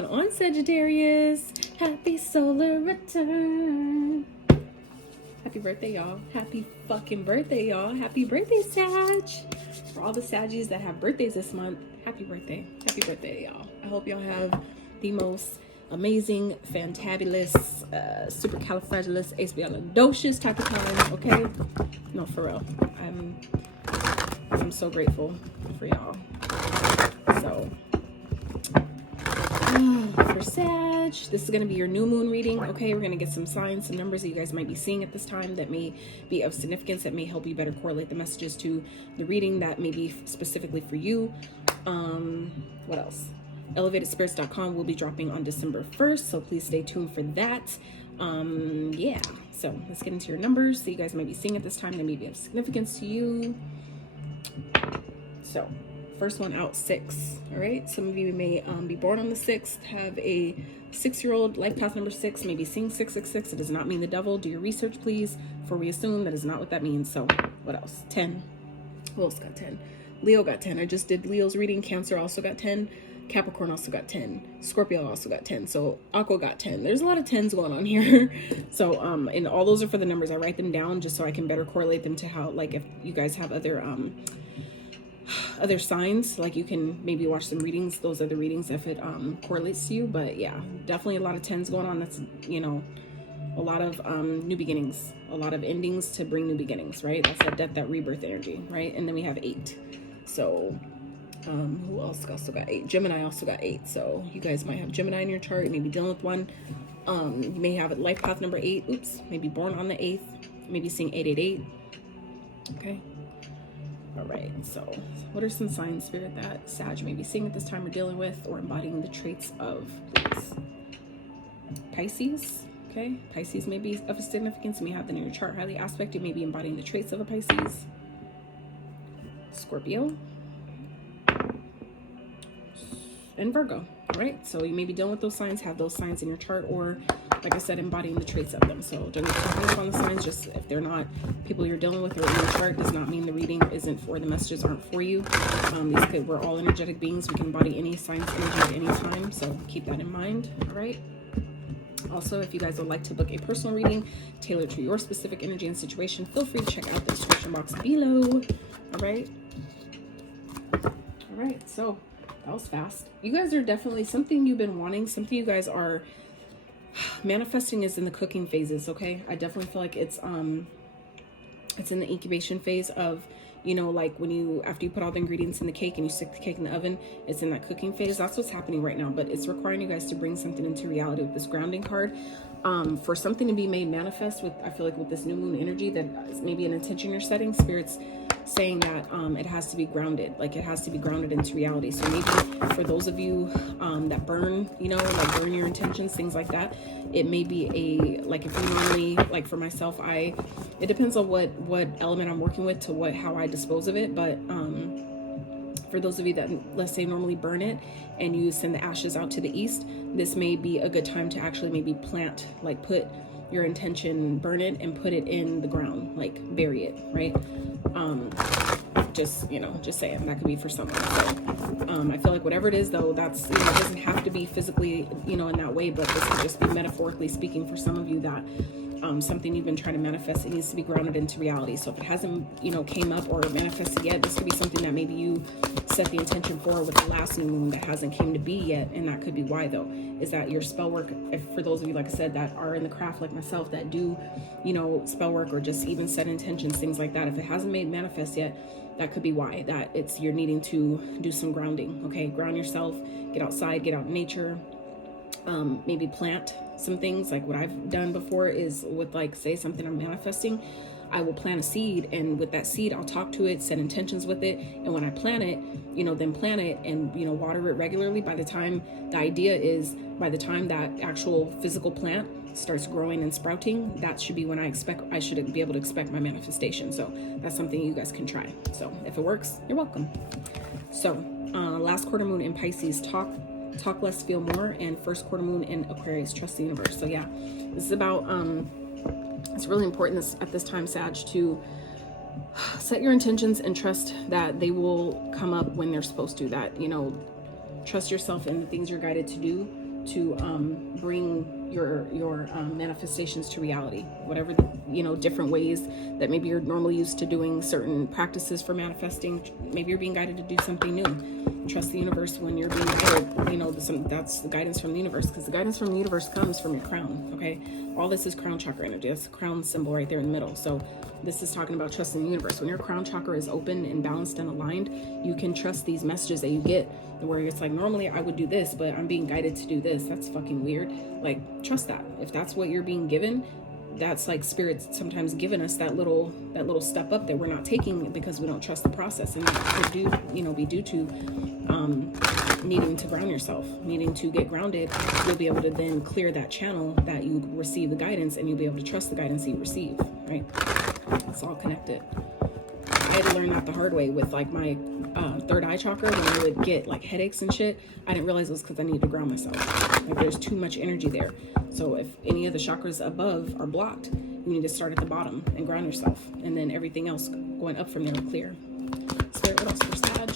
going on, Sagittarius? Happy solar return. Happy birthday, y'all. Happy fucking birthday, y'all. Happy birthday, Sag. For all the Saggies that have birthdays this month, happy birthday. Happy birthday, y'all. I hope y'all have the most amazing, fantabulous, supercalifragilisticexpialidocious type of time, okay? No, for real. I'm so grateful for y'all. So, for Sag, this is going to be your new moon reading, okay? We're going to get some signs, some numbers that you guys might be seeing at this time that may be of significance, that may help you better correlate the messages to the reading that may be specifically for you. What else? Elev8tespirits.com will be dropping on December 1st, so please stay tuned for that. Yeah, so let's get into your numbers that you guys might be seeing at this time that may be of significance to you. So, first one out, 6. All right, some of you may be born on the 6th, have a 6-year-old, life path number 6, maybe seeing 666. It does not mean the devil. Do your research, please, before we assume that is not what that means. So, what else? 10. Who else got 10? Leo got 10. I just did Leo's reading. Cancer also got 10. Capricorn also got 10. Scorpio also got 10. So Aqua got 10. There's a lot of 10s going on here. So and all those are for the numbers. I write them down just so I can better correlate them to how, like, if you guys have other signs, like you can maybe watch some readings. Those are the readings if it correlates to you. But yeah, definitely a lot of 10s going on. That's, you know, a lot of new beginnings, a lot of endings to bring new beginnings, right? That's that death, that rebirth energy, right? And then we have 8. So who else also got 8? Gemini also got 8. So you guys might have Gemini in your chart. You may be dealing with one. You may have a life path number 8. Oops, maybe born on the 8th. Maybe seeing 888. Okay. All right. So what are some signs, Spirit, that Sag may be seeing at this time or dealing with or embodying the traits of, please? Pisces. Okay. Pisces may be of significance. You may have that in your chart highly aspect. You may be embodying the traits of a Pisces. Scorpio. And Virgo, right? So you may be dealing with those signs, have those signs in your chart, or like I said, embodying the traits of them. So don't get too hung up on the signs. Just if they're not people you're dealing with or in your chart, does not mean the reading isn't for, the messages aren't for you. We're all energetic beings. We can embody any signs, energy at any time. So keep that in mind, all right? Also, if you guys would like to book a personal reading tailored to your specific energy and situation, feel free to check out the description box below, all right? All right, so that was fast. You guys are definitely something you've been wanting, something you guys are manifesting is in the cooking phases, okay? I definitely feel like it's in the incubation phase of, you know, like when you, after you put all the ingredients in the cake and you stick the cake in the oven, it's in that cooking phase. That's what's happening right now, but it's requiring you guys to bring something into reality with this grounding card. For something to be made manifest with, I feel like with this new moon energy, that is maybe an intention you're setting, Spirit's saying that it has to be grounded, like it has to be grounded into reality. So maybe for those of you that burn, you know, like burn your intentions, things like that, it may be a, like if you normally, like for myself, it depends on what element I'm working with to how I dispose of it. But for those of you that, let's say, normally burn it and you send the ashes out to the east, this may be a good time to actually maybe plant, like put your intention, burn it and put it in the ground, like bury it, right? Just, you know, just saying, that could be for someone. So I feel like whatever it is, though, that's, you know, it doesn't have to be physically, you know, in that way, but this could just be metaphorically speaking for some of you that something you've been trying to manifest, it needs to be grounded into reality. So if it hasn't, you know, came up or manifested yet, this could be something that maybe you set the intention for with the last new moon that hasn't came to be yet. And that could be why, though, is that your spell work, if for those of you, like I said, that are in the craft like myself, that do, you know, spell work or just even set intentions, things like that, if it hasn't made manifest yet, that could be why, that it's, you're needing to do some grounding, okay? Ground yourself, get outside, get out in nature, maybe plant some things. Like what I've done before is with, like, say something I'm manifesting, I will plant a seed, and with that seed I'll talk to it, set intentions with it, and when I plant it, you know, then plant it and, you know, water it regularly. By the time, the idea is by the time that actual physical plant starts growing and sprouting, that should be when I should be able to expect my manifestation. So that's something you guys can try. So if it works, you're welcome. So last quarter moon in Pisces, talk less, feel more, and first quarter moon in Aquarius, trust the universe. So yeah, this is about it's really important at this time, Sag, to set your intentions and trust that they will come up when they're supposed to. That, you know, trust yourself in the things you're guided to do. to bring your manifestations to reality, whatever, you know, different ways that maybe you're normally used to doing certain practices for manifesting. Maybe you're being guided to do something new. Trust the universe when you're being guided. You know, that's the guidance from the universe, because the guidance from the universe comes from your crown. Okay, all this is crown chakra energy. That's the crown symbol right there in the middle. So this is talking about trusting the universe. When your crown chakra is open and balanced and aligned, you can trust these messages that you get, where it's like, normally I would do this, but I'm being guided to do this. That's fucking weird. Like, trust that. If that's what you're being given, that's like spirit sometimes giving us that little step up that we're not taking because we don't trust the process. And that could be due to needing to ground yourself, needing to get grounded. You'll be able to then clear that channel that you receive the guidance, and you'll be able to trust the guidance that you receive, right? It's all connected. I had to learn that the hard way with like my third eye chakra. When I would get like headaches and shit, I didn't realize it was because I needed to ground myself. Like, there's too much energy there. So if any of the chakras above are blocked, you need to start at the bottom and ground yourself, and then everything else going up from there will clear. Spirit, what else for Sag?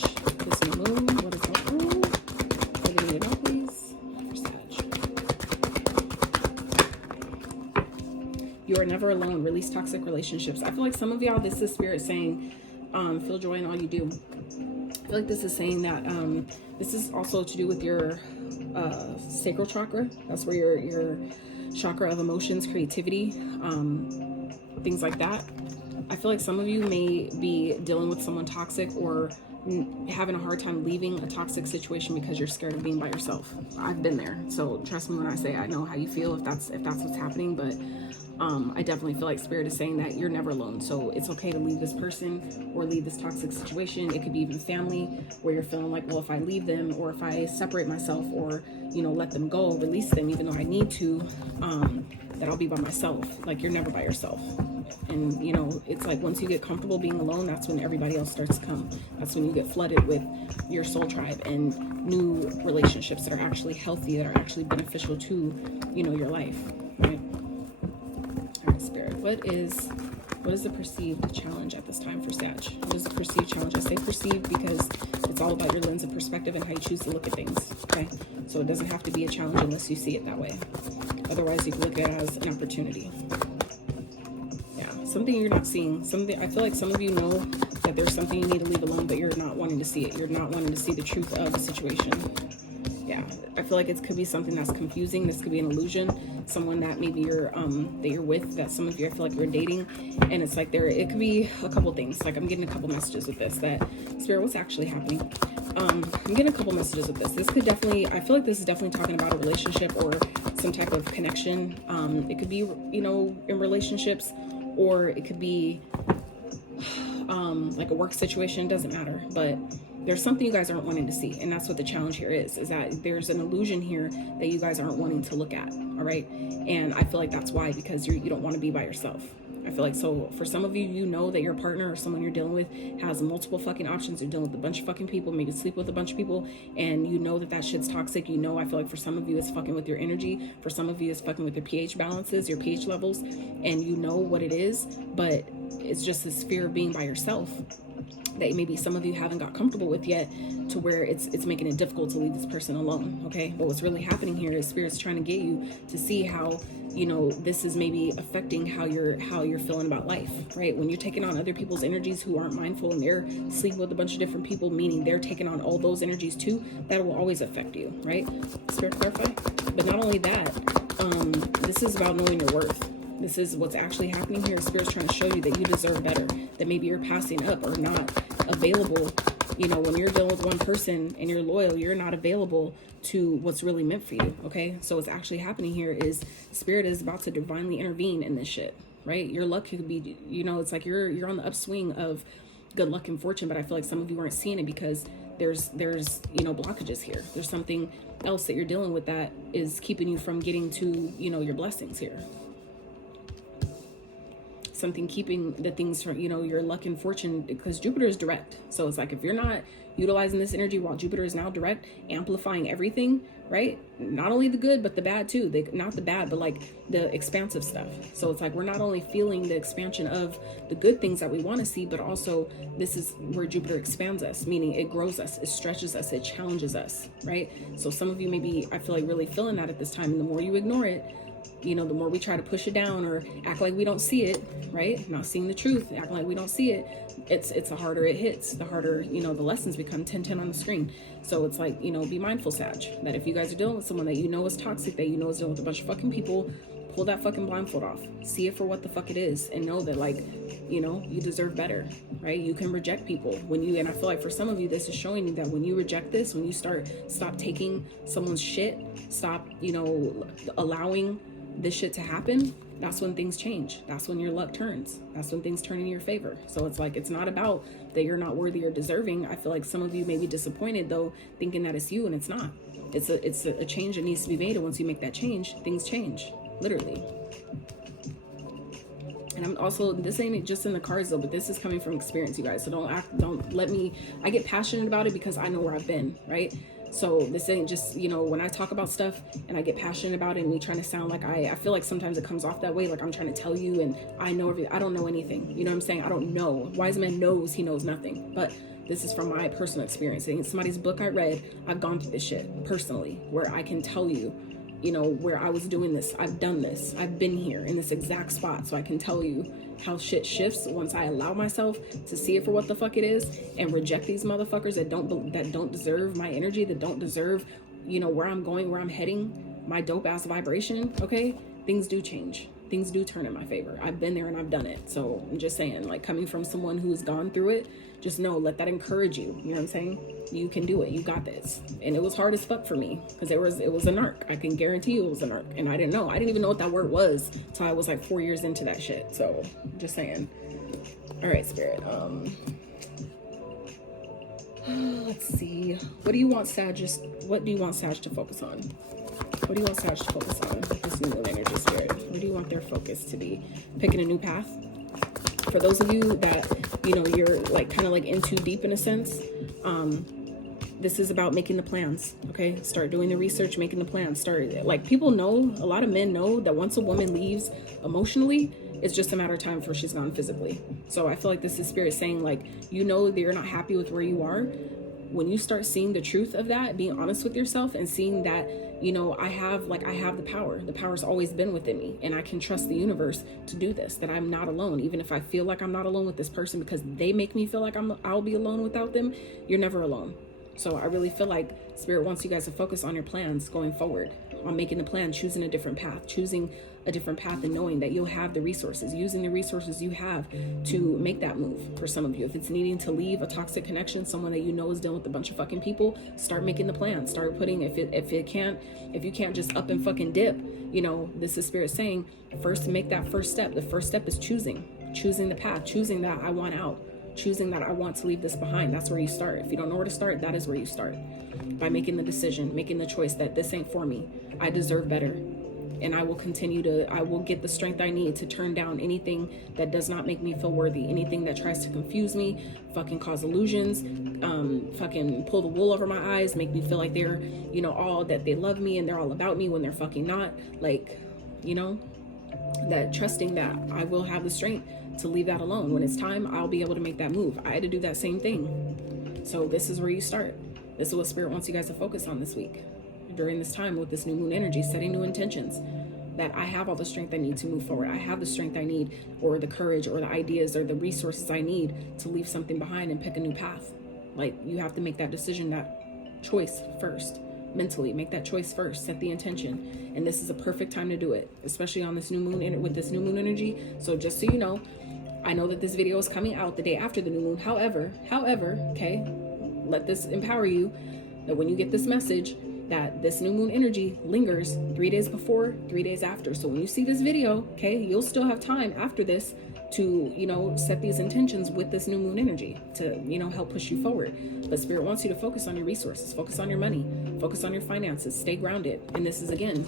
This new moon, what is that? What do we need to know, please? For Sag. You are never alone. Release toxic relationships. I feel like some of y'all, this is spirit saying, feel joy in all you do. I feel like this is saying that this is also to do with your sacral chakra. That's where your chakra of emotions, creativity, things like that. I feel like some of you may be dealing with someone toxic, or having a hard time leaving a toxic situation because you're scared of being by yourself. I've been there, so trust me when I say I know how you feel if that's what's happening. But I definitely feel like spirit is saying that you're never alone. So it's okay to leave this person or leave this toxic situation. It could be even family, where you're feeling like, well, if I leave them, or if I separate myself, or, you know, let them go, release them, even though I need to, that I'll be by myself. Like, you're never by yourself. And, you know, it's like once you get comfortable being alone, that's when everybody else starts to come. That's when you get flooded with your soul tribe and new relationships that are actually healthy, that are actually beneficial to, you know, your life, right? All right, spirit, what is the perceived challenge at this time for Sag? What is the perceived challenge? I say perceived because it's all about your lens of perspective and how you choose to look at things, okay? So it doesn't have to be a challenge unless you see it that way. Otherwise, you can look at it as an opportunity. Something you're not seeing. Something, I feel like some of you know that there's something you need to leave alone, but you're not wanting to see it. You're not wanting to see the truth of the situation. Yeah, I feel like it could be something that's confusing. This could be an illusion. Someone that maybe you're with, that some of you, I feel like you're dating, and it's like it could be a couple things. Like, I'm getting a couple messages with this, that spirit, what's actually happening? I'm getting a couple messages with this. This could definitely, I feel like this is definitely talking about a relationship or some type of connection. It could be, you know, in relationships, or it could be like a work situation. Doesn't matter, but there's something you guys aren't wanting to see, and that's what the challenge here is that there's an illusion here that you guys aren't wanting to look at. All right, and I feel like that's why, because you don't want to be by yourself. I feel like, so for some of you, you know that your partner or someone you're dealing with has multiple fucking options. You're dealing with a bunch of fucking people, maybe sleep with a bunch of people, and you know that shit's toxic. You know, I feel like for some of you, it's fucking with your energy. For some of you, it's fucking with your pH balances, your pH levels, and you know what it is, but it's just this fear of being by yourself that maybe some of you haven't got comfortable with yet, to where it's making it difficult to leave this person alone. Okay, but what's really happening here is spirit's trying to get you to see how, you know, this is maybe affecting how you're feeling about life, right? When you're taking on other people's energies who aren't mindful, and they're sleeping with a bunch of different people, meaning they're taking on all those energies too, that will always affect you, right? Spirit, clarify. But not only that, this is about knowing your worth. This is what's actually happening here. Spirit's trying to show you that you deserve better, that maybe you're passing up or not available. You know, when you're dealing with one person and you're loyal, you're not available to what's really meant for you. Okay, so what's actually happening here is spirit is about to divinely intervene in this shit, right? Your luck could be, you know, it's like you're on the upswing of good luck and fortune, but I feel like some of you aren't seeing it because there's you know, blockages here. There's something else that you're dealing with that is keeping you from getting to, you know, your blessings here. something keeping the things from, you know, your luck and fortune, because Jupiter is direct. So it's like, if you're not utilizing this energy while Jupiter is now direct, amplifying everything, right? Not only the good, but the bad too. Not the bad, but like the expansive stuff. So it's like, we're not only feeling the expansion of the good things that we want to see, but also this is where Jupiter expands us, meaning it grows us, it stretches us, it challenges us, right? So some of you maybe, I feel like, really feeling that at this time. And the more you ignore it, you know, the more we try to push it down or act like we don't see it, right? Not seeing the truth, acting like we don't see it. It's the harder it hits, the harder, you know, the lessons become 10-10 on the screen. So it's like, you know, be mindful, Sag, that if you guys are dealing with someone that you know is toxic, that you know is dealing with a bunch of fucking people, pull that fucking blindfold off. See it for what the fuck it is, and know that, like, you know, you deserve better, right? You can reject people when you, and I feel like for some of you, this is showing you that when you reject this, when you stop taking someone's shit, stop, you know, allowing this shit to happen, that's when things change. That's when your luck turns. That's when things turn in your favor. So it's like, it's not about that you're not worthy or deserving. I feel like some of you may be disappointed though, thinking that it's you, and it's not. It's a change that needs to be made, and once you make that change, things change, literally. And I'm also, this ain't just in the cards though, but this is coming from experience, you guys. So don't let me, I get passionate about it because I know where I've been, right? So this ain't just, you know, when I talk about stuff and I get passionate about it and me trying to sound like I feel like sometimes it comes off that way, like I'm trying to tell you and I know everything. I don't know anything. You know what I'm saying? I don't know. Wise man knows he knows nothing. But this is from my personal experience. In somebody's book I read, I've gone through this shit personally, where I can tell you, you know, where I was doing this. I've done this. I've been here in this exact spot. So I can tell you how shit shifts once I allow myself to see it for what the fuck it is and reject these motherfuckers that don't deserve my energy, that don't deserve, you know, where I'm going, where I'm heading, my dope ass vibration. Okay, things do change. Things do turn in my favor. I've been there and I've done it. So I'm just saying, like, coming from someone who's gone through it, just know, let that encourage you. You know what I'm saying? You can do it. You got this. And it was hard as fuck for me because it was a narc. I can guarantee you it was a narc. And I didn't know. I didn't even know what that word was until I was like 4 years into that shit. So just saying. All right, Spirit. Let's see. What do you want Sag to focus on? What do you want Sag to focus on with this new moon energy, Spirit? Where do you want their focus to be? Picking a new path? For those of you that, you know, you're like kind of like in too deep in a sense, this is about making the plans. Okay, start doing the research, making the plans. Start, like, people know, a lot of men know that once a woman leaves emotionally, it's just a matter of time before she's gone physically. So I feel like this is Spirit saying, like, you know that you're not happy with where you are. When you start seeing the truth of that, being honest with yourself and seeing that, you know, I have the power. The power's always been within me, and I can trust the universe to do this, that I'm not alone. Even if I feel like I'm not alone with this person because they make me feel like I'll be alone without them, you're never alone. So I really feel like Spirit wants you guys to focus on your plans going forward, on making the plan, choosing a different path and knowing that you'll have the resources, using the resources you have to make that move. For some of you, if it's needing to leave a toxic connection, someone that you know is dealing with a bunch of fucking people, start making the plan. Start putting, if you can't just up and fucking dip, you know, this is Spirit saying, first make that first step. The first step is choosing the path, choosing that I want out, choosing that I want to leave this behind. That's where you start. If you don't know where to start, that is where you start. By making the decision, making the choice that this ain't for me. I deserve better. And I will get the strength I need to turn down anything that does not make me feel worthy, anything that tries to confuse me, fucking cause illusions, fucking pull the wool over my eyes, make me feel like they're, you know, all that they love me and they're all about me when they're fucking not. Like, you know, that trusting that I will have the strength to leave that alone. When it's time, I'll be able to make that move. I had to do that same thing. So this is where you start. This is what Spirit wants you guys to focus on this week. During this time with this new moon energy, setting new intentions, that I have all the strength I need to move forward. I have the strength I need, or the courage, or the ideas, or the resources I need to leave something behind and pick a new path. Like, you have to make that decision, that choice first. Mentally, make that choice first. Set the intention, and this is a perfect time to do it, especially on this new moon with this new moon energy. So just so you know, I know that this video is coming out the day after the new moon. However, okay, let this empower you that when you get this message, that this new moon energy lingers 3 days before, 3 days after. So when you see this video, okay, you'll still have time after this to, you know, set these intentions with this new moon energy to, you know, help push you forward. But Spirit wants you to focus on your resources, focus on your money, focus on your finances, stay grounded. And this is, again,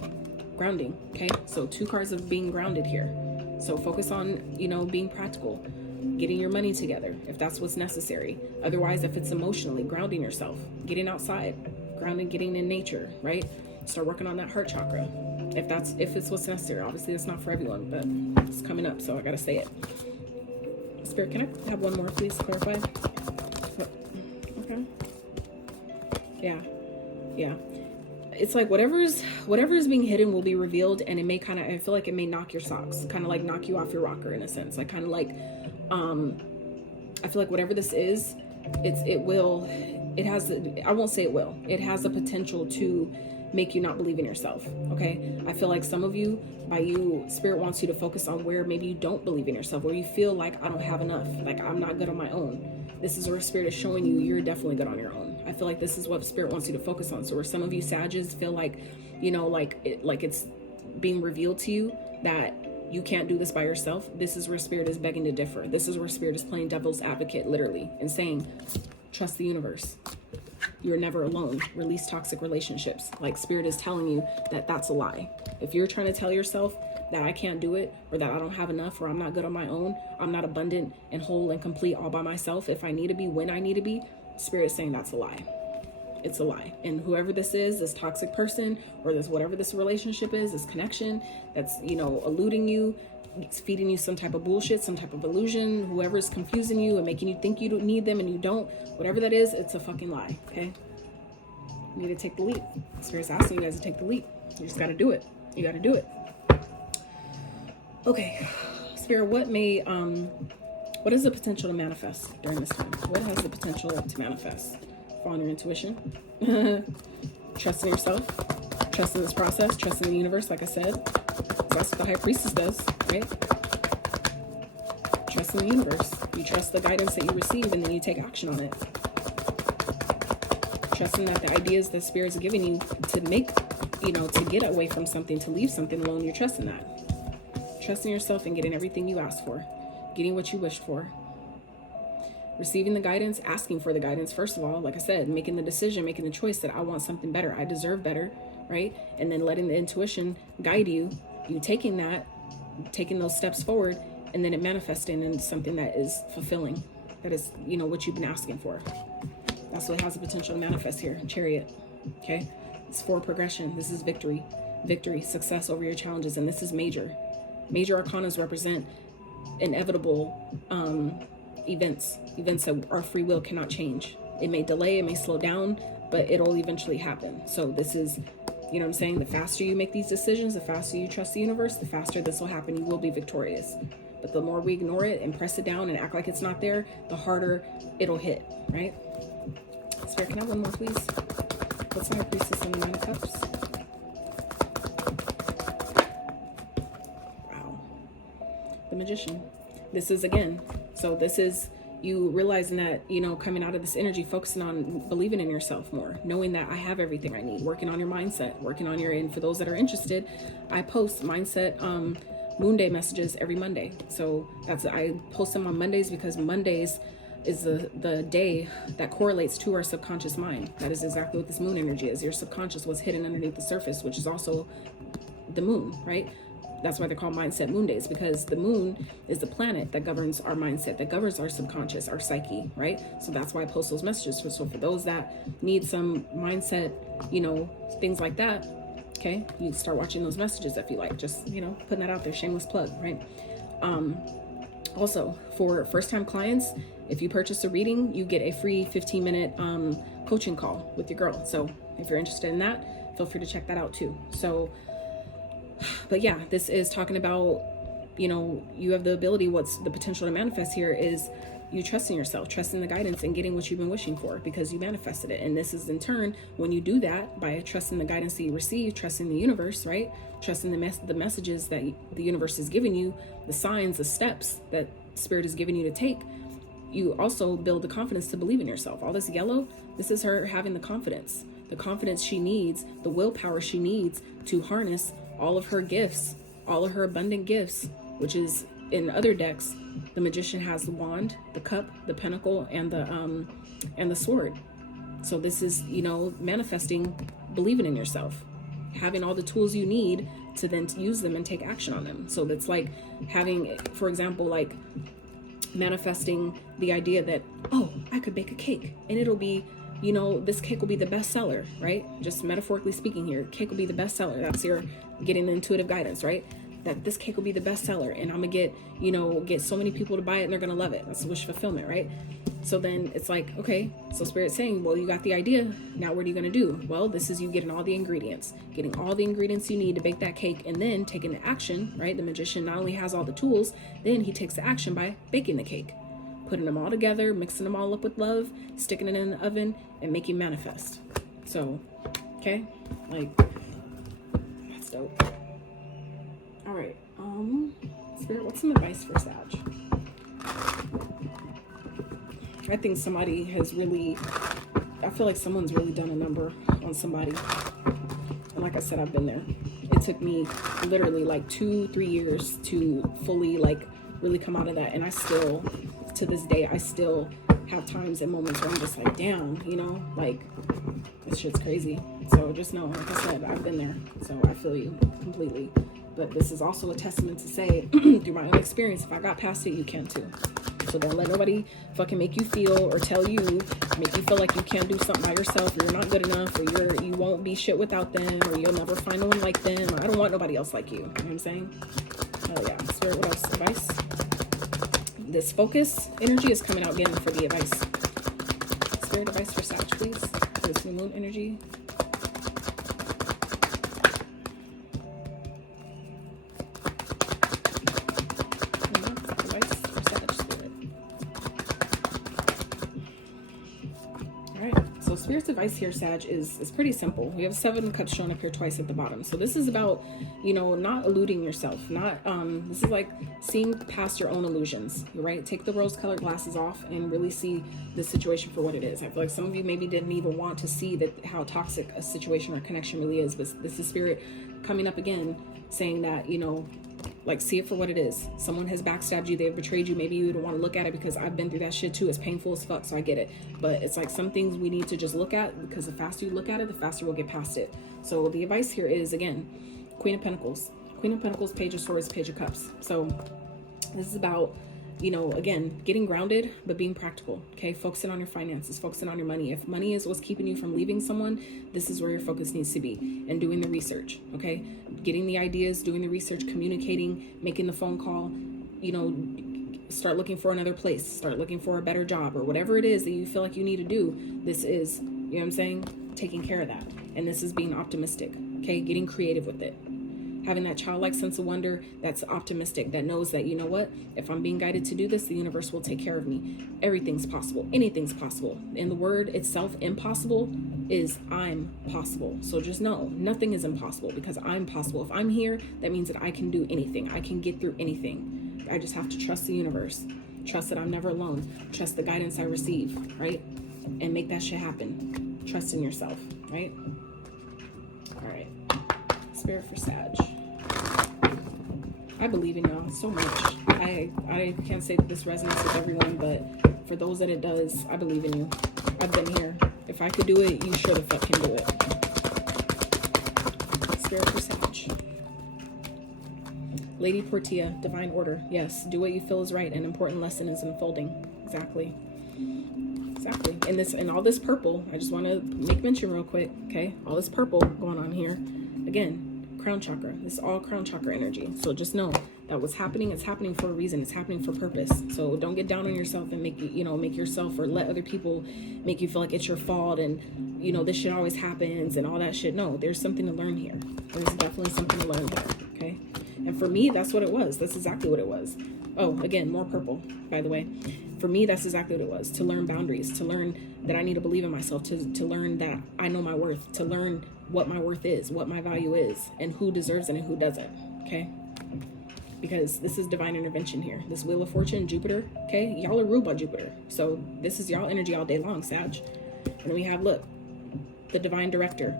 grounding, okay? So 2 cards of being grounded here. So focus on, you know, being practical, getting your money together if that's what's necessary. Otherwise, if it's emotionally, grounding yourself, getting outside, grounding, getting in nature, right? Start working on that heart chakra if it's what's necessary. Obviously, it's not for everyone, but it's coming up, so I gotta say it. Spirit, can I have one more, please? Clarify. Okay. Yeah. It's like whatever is being hidden will be revealed, and it may kind of, I feel like it may knock your socks, kind of like knock you off your rocker in a sense. Like kind of like, I feel like whatever this is, it has the potential to make you not believe in yourself. Okay. I feel like some of you, Spirit wants you to focus on where maybe you don't believe in yourself, where you feel like I don't have enough, like I'm not good on my own. This is where Spirit is showing you you're definitely good on your own. I feel like this is what Spirit wants you to focus on. So where some of you Sagittarius feel like, you know, like it's being revealed to you that you can't do this by yourself. This is where Spirit is begging to differ. This is where Spirit is playing devil's advocate, literally, and saying, trust the universe. You're never alone. Release toxic relationships. Like Spirit is telling you that that's a lie. If you're trying to tell yourself that I can't do it, or that I don't have enough, or I'm not good on my own, I'm not abundant and whole and complete all by myself, if I need to be, when I need to be, Spirit is saying that's a lie. It's a lie. And whoever this is, this toxic person, or this whatever this relationship is, this connection that's, you know, eluding you, it's feeding you some type of bullshit, some type of illusion, whoever's confusing you and making you think you don't need them and you don't, whatever that is, it's a fucking lie. Okay, you need to take the leap. Spirit's asking you guys to take the leap. You just got to do it. You got to do it. Okay, Spirit, what is the potential to manifest during this time? What has the potential to manifest? Follow your intuition, trust in yourself, trust in this process, trust in the universe, like I said. That's what the High Priestess does, right? Trust in the universe. You trust the guidance that you receive, and then you take action on it. Trusting that the ideas that Spirit's giving you to make, you know, to get away from something, to leave something alone, you're trusting that. Trusting yourself and getting everything you asked for, getting what you wished for. Receiving the guidance, asking for the guidance, first of all, like I said, making the decision, making the choice that I want something better, I deserve better, right? And then letting the intuition guide you, you taking those steps forward, and then it manifesting into something that is fulfilling, that is, you know, what you've been asking for. That's what has the potential to manifest here. Chariot. Okay, it's for progression. This is victory, success over your challenges, and this is major arcanas represent inevitable events that our free will cannot change. It may delay, it may slow down, but it'll eventually happen. So this is, you know what I'm saying? The faster you make these decisions, the faster you trust the universe, the faster this will happen. You will be victorious. But the more we ignore it and press it down and act like it's not there, the harder it'll hit, right? Spirit, can I have one more, please? What's the High Priestess and the Nine of Cups? Wow. The Magician. This is, again, so this is you realizing that, you know, coming out of this energy, focusing on believing in yourself more, knowing that I have everything I need, working on your mindset, working on your, and for those that are interested, I post mindset moon day messages every Monday. So I post them on Mondays because Mondays is the day that correlates to our subconscious mind. That is exactly what this moon energy is. Your subconscious, was hidden underneath the surface, which is also the moon, right? That's why they're called mindset moon days, because the moon is the planet that governs our mindset, that governs our subconscious, our psyche, right? So that's why I post those messages. So for those that need some mindset, you know, things like that, okay, you start watching those messages if you like. Just, you know, putting that out there, shameless plug, right? Also, for first-time clients, if you purchase a reading, you get a free 15-minute coaching call with your girl. So if you're interested in that, feel free to check that out too. So, but yeah, this is talking about, you know, you have the ability, what's the potential to manifest here is you trusting yourself, trusting the guidance, and getting what you've been wishing for because you manifested it. And this is in turn, when you do that by trusting the guidance that you receive, trusting the universe, right? Trusting the messages that the universe is giving you, the signs, the steps that Spirit is giving you to take, you also build the confidence to believe in yourself. All this yellow, this is her having the confidence she needs, the willpower she needs to harness all of her gifts, all of her abundant gifts, which is in other decks, the Magician has the wand, the cup, the pentacle, and the sword. So this is, you know, manifesting, believing in yourself, having all the tools you need to then use them and take action on them. So that's like having, for example, like manifesting the idea that, oh, I could bake a cake and it'll be, you know, this cake will be the best seller, right? Just metaphorically speaking here, cake will be the best seller. That's your getting the intuitive guidance, right? That this cake will be the best seller and I'm gonna get, you know, get so many people to buy it and they're gonna love it. That's wish fulfillment, right? So then it's like, okay, so Spirit's saying, well, you got the idea. Now what are you going to do? Well, this is you getting all the ingredients you need to bake that cake, and then taking the action, right? The magician not only has all the tools, then he takes the action by baking the cake, putting them all together, mixing them all up with love, sticking it in the oven, and making manifest. So, okay, like, that's dope. All right, Spirit, what's some advice for Sag? I think somebody has really, I feel like someone's really done a number on somebody. And like I said, I've been there. It took me literally like 2-3 years to fully like really come out of that. And I still, to this day, I still have times and moments where I'm just like, damn, you know, like this shit's crazy. So just know, like I said, I've been there. So I feel you completely. But this is also a testament to say, through my own experience, if I got past it, you can too. So don't let nobody fucking make you feel or tell you, make you feel like you can't do something by yourself, or you're not good enough, or you won't be shit without them, or you'll never find no one like them. Or I don't want nobody else like you. You know what I'm saying? Hell yeah. Spirit, what else? Advice? This focus energy is coming out again for the advice. Spirit advice for Sag, please. This new moon energy. Spirit's advice here, Sag, is pretty simple. We have 7 cups shown up here twice at the bottom. So this is about, you know, not eluding yourself. Not this is like seeing past your own illusions, right? Take the rose-colored glasses off and really see the situation for what it is. I feel like some of you maybe didn't even want to see that how toxic a situation or connection really is. But this is Spirit coming up again, saying that, you know, like, see it for what it is. Someone has backstabbed you. They've betrayed you. Maybe you don't want to look at it because I've been through that shit too. It's painful as fuck, so I get it. But it's like some things we need to just look at, because the faster you look at it, the faster we'll get past it. So the advice here is, again, Queen of Pentacles. Queen of Pentacles, Page of Swords, Page of Cups. So this is about, you know, again, getting grounded, but being practical, okay? Focusing on your finances, focusing on your money. If money is what's keeping you from leaving someone, this is where your focus needs to be. And doing the research, okay? Getting the ideas, doing the research, communicating, making the phone call, you know, start looking for another place, start looking for a better job, or whatever it is that you feel like you need to do. This is, you know what I'm saying? Taking care of that. And this is being optimistic, okay? Getting creative with it. Having that childlike sense of wonder that's optimistic, that knows that, you know what, if I'm being guided to do this, the universe will take care of me. Everything's possible. Anything's possible. And the word itself, impossible, is I'm possible. So just know, nothing is impossible because I'm possible. If I'm here, that means that I can do anything. I can get through anything. I just have to trust the universe. Trust that I'm never alone. Trust the guidance I receive, right? And make that shit happen. Trust in yourself, right? All right. Spirit for Sag. I believe in y'all so much. I can't say that this resonates with everyone, but for those that it does, I believe in you. I've been here. If I could do it, you sure the fuck can do it. Spirit for Sag. Lady Portia, divine order. Yes, do what you feel is right. An important lesson is unfolding. Exactly. Exactly. And all this purple, I just want to make mention real quick, okay? All this purple going on here. Again, crown chakra. This is all crown chakra energy. So just know that what's happening, it's happening for a reason. It's happening for purpose. So don't get down on yourself and make yourself or let other people make you feel like it's your fault and, you know, this shit always happens and all that shit. No, there's something to learn here. There's definitely something to learn here, okay? And for me, that's what it was. That's exactly what it was. Oh, again, more purple, by the way. For me, that's exactly what it was. To learn boundaries, to learn that I need to believe in myself, to learn that I know my worth, to learn what my worth is, what my value is, and who deserves it and who doesn't, okay? Because this is divine intervention here. This Wheel of Fortune, Jupiter, okay? Y'all are ruled by Jupiter. So this is y'all energy all day long, Sag. And we have, look, the divine director,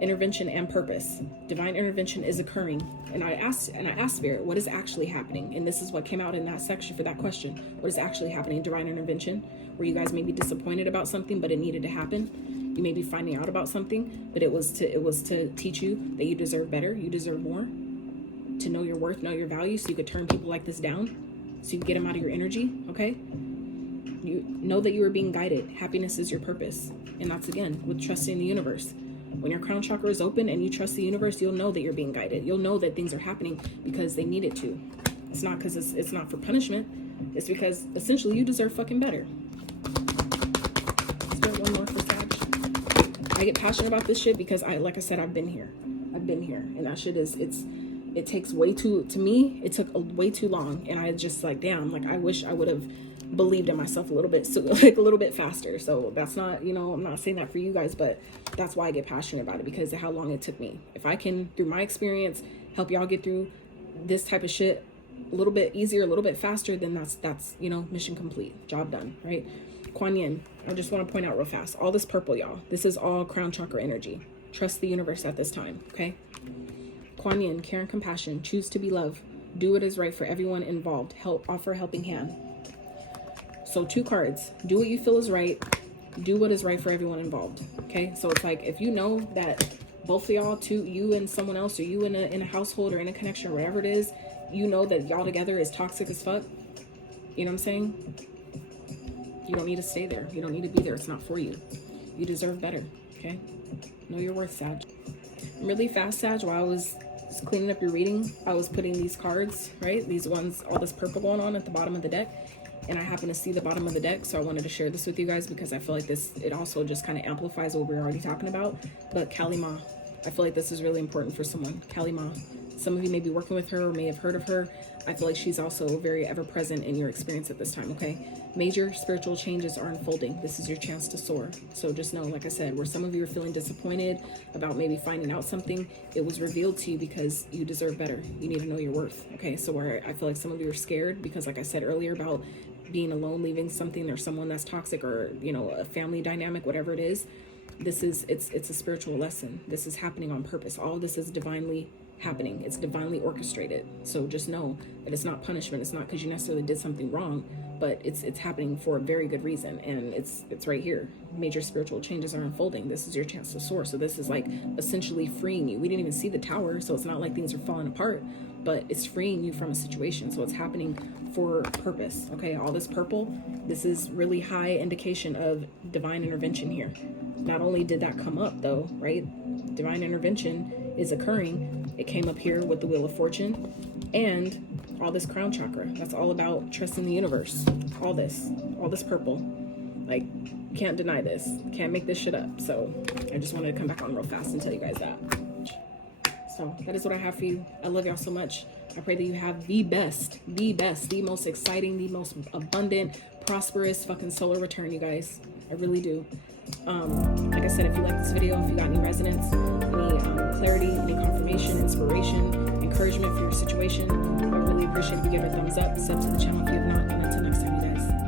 intervention and purpose. Divine intervention is occurring. And I asked Spirit, what is actually happening? And this is what came out in that section for that question. What is actually happening? Divine intervention, where you guys may be disappointed about something, but it needed to happen. You may be finding out about something, but it was to teach you that you deserve better, you deserve more, to know your worth, know your value, so you could turn people like this down, so you can get them out of your energy, okay? You know that you are being guided. Happiness is your purpose. And that's, again, with trusting the universe. When your crown chakra is open and you trust the universe, you'll know that you're being guided. You'll know that things are happening because they need it to. It's not because it's not for punishment. It's because essentially you deserve fucking better. Let's do one more for Sag. I get passionate about this shit because like I said, I've been here. And that shit it takes way too, to me, it took way too long. And I just like, damn, like I wish I would have believed in myself a little bit, so like a little bit faster. So that's not, I'm not saying that for you guys, but that's why I get passionate about it, because of how long it took me. If I can, through my experience, help y'all get through this type of shit a little bit easier, a little bit faster, then that's mission complete, job done, right? Kuan Yin, I just want to point out real fast, all this purple, y'all, this is all crown chakra energy. Trust the universe at this time, okay? Kuan Yin, care and compassion, choose to be love, do what is right for everyone involved, offer a helping hand. So 2 cards, do what you feel is right, do what is right for everyone involved, okay? So it's like, if you know that both of y'all, you and someone else, or you in a household or in a connection or whatever it is, you know that y'all together is toxic as fuck, you know what I'm saying? You don't need to stay there. You don't need to be there. It's not for you. You deserve better, okay? Know your worth, Sag. Really fast, Sag, while I was cleaning up your reading, I was putting these cards, right? These ones, all this purple going on at the bottom of the deck. And I happen to see the bottom of the deck, so I wanted to share this with you guys because I feel like it also just kind of amplifies what we're already talking about. But Kalima, I feel like this is really important for someone. Kalima, some of you may be working with her or may have heard of her. I feel like she's also very ever present in your experience at this time, okay? Major spiritual changes are unfolding. This is your chance to soar. So just know, like I said, where some of you are feeling disappointed about maybe finding out something, it was revealed to you because you deserve better. You need to know your worth, okay? So where I feel like some of you are scared because, like I said earlier, about being alone, leaving something or someone that's toxic, or a family dynamic, whatever it is, it's a spiritual lesson. This is happening on purpose. All of this is divinely happening. It's divinely orchestrated. So just know that it's not punishment. It's not because you necessarily did something wrong, but it's happening for a very good reason. And it's right here. Major spiritual changes are unfolding. This is your chance to soar. So this is like essentially freeing you. We didn't even see the tower, so it's not like things are falling apart, but it's freeing you from a situation. So it's happening for purpose, okay? All this purple, this is really high indication of divine intervention here. Not only did that come up though, right? Divine intervention is occurring. It came up here with the Wheel of Fortune and all this crown chakra. That's all about trusting the universe. All this purple. Like, can't deny this. Can't make this shit up. So I just wanted to come back on real fast and tell you guys that. So that is what I have for you. I love y'all so much. I pray that you have the best, the most exciting, the most abundant, prosperous fucking solar return, you guys. I really do. Like I said, if you like this video, if you got any resonance, any clarity, any confirmation, inspiration, encouragement for your situation, I would really appreciate if you give it a thumbs up, sub to the channel if you have not, and until next time, you guys.